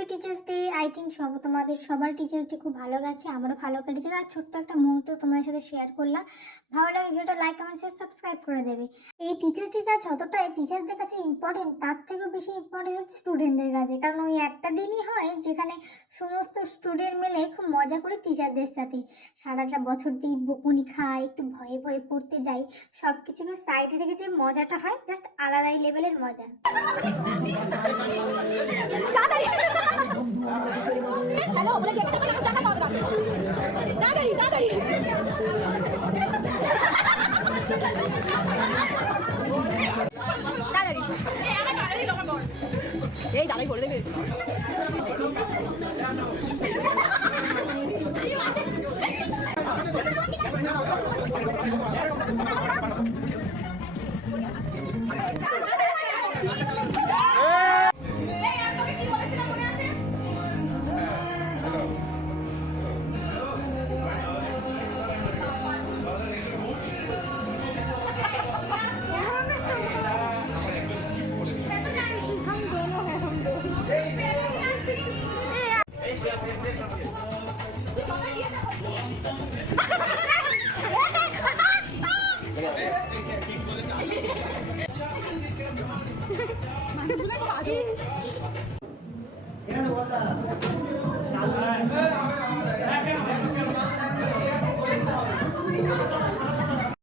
Happy teachers day. I think তোমাদের সবার teachers day খুব ভালো গেছে, আমারও ভালো কেটেছে। আর ছোট্ট একটা মুহূর্ত তোমাদের সাথে শেয়ার করলাম। ভালো লাগে ভিডিওটা লাইক কমেন্ট শেয়ার সাবস্ক্রাইব করে দেবে। এই টিচার্স ডেটা যতটা টিচারদের কাছে ইম্পর্টেন্ট, তার থেকেও বেশি ইম্পর্টেন্ট হচ্ছে স্টুডেন্টদের কাছে। কারণ ওই একটা দিনই হয় যেখানে সমস্ত স্টুডেন্ট মিলে খুব মজা করে টিচারদের সাথে সারাটা বছর দিয়ে বকুনি খায়, একটু ভয়ে ভয়ে পড়তে যাই, সব কিছুকে সাইডে রেখে যে মজাটা হয় জাস্ট আলাদাই লেভেলের মজা। হ্যালো বলে কি একটা টাকা দাও দাও তাড়াতাড়ি তাড়াতাড়ি তাড়াতাড়ি এই আমার তাড়াতাড়ি লোক বল এই দাদাই বলে দেবে এখানে বললাম